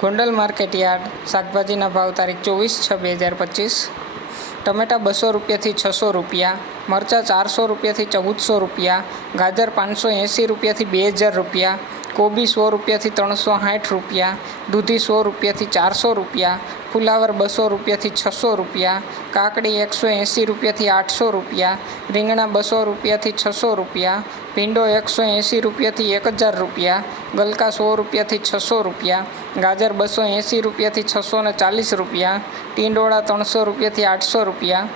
Gondal market yard શાકભાજીના ભાવ તારીખ 24/6/2025। ટમેટા 200 રૂપિયાથી 600 રૂપિયા, મરચાં 400 રૂપિયાથી 1400 રૂપિયા, ગાજર 580 રૂપિયાથી 2000 રૂપિયા, કોબી 100 રૂપિયાથી 360 રૂપિયા, દૂધી 100 રૂપિયાથી 400 રૂપિયા, ફુલાવર 200 રૂપિયાથી 600 રૂપિયા, કાકડી 180 રૂપિયાથી 800 રૂપિયા, રીંગણા 200 રૂપિયાથી 600 રૂપિયા, ભીંડો 180 રૂપિયાથી 1000 રૂપિયા, ગલકા 100 રૂપિયાથી 600 રૂપિયા, ગાજર 280 રૂપિયાથી 640 રૂપિયા, ટીંડોળા 300 રૂપિયાથી 800 રૂપિયા,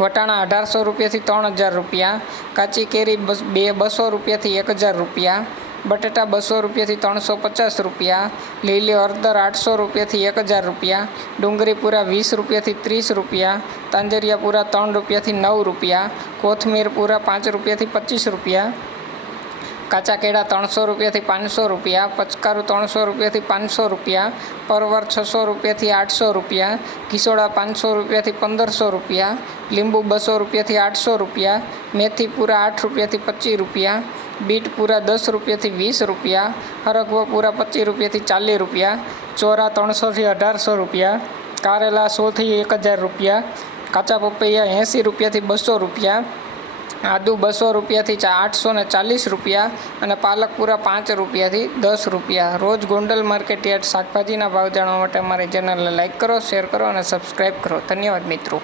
વટાણા 1800 રૂપિયાથી 3000 રૂપિયા, કાચી કેરી 200 રૂપિયાથી 1000 રૂપિયા, બટેટા 200 રૂપિયાથી 350 રૂપિયા, લીલી હળદર 800 રૂપિયાથી 1000 રૂપિયા, ડુંગળી પૂરા 20 રૂપિયાથી 30 રૂપિયા, તાંજરિયા પૂરા 3 રૂપિયાથી 9 રૂપિયા, કોથમીર પૂરા 5 રૂપિયાથી 25 રૂપિયા, કાચા કેળા 300 રૂપિયાથી 500 રૂપિયા, પચકારું 300 રૂપિયાથી 500 રૂપિયા, પરવર 600 રૂપિયાથી 800 રૂપિયા, કિસોડા 500 રૂપિયાથી 1500 રૂપિયા, લીંબુ 200 રૂપિયાથી 800 રૂપિયા, મેથી પૂરા 8 રૂપિયાથી 25 રૂપિયા, બીટ પૂરા 10 રૂપિયાથી 20 રૂપિયા, હરગવો પૂરા 25 રૂપિયાથી 40 રૂપિયા, ચોરા 300થી 1800 રૂપિયા, કારેલા 100થી 1000 રૂપિયા, કાચા પપૈયા 80 રૂપિયાથી 200 રૂપિયા, આદુ 200 રૂપિયાથી 840 રૂપિયા અને પાલક પૂરા 5 રૂપિયાથી 10 રૂપિયા। રોજ ગોંડલ માર્કેટ યાર્ડ શાકભાજીના ભાવ જાણવા માટે અમારી ચેનલને લાઇક કરો, શેર કરો અને સબસ્ક્રાઈબ કરો। ધન્યવાદ મિત્રો।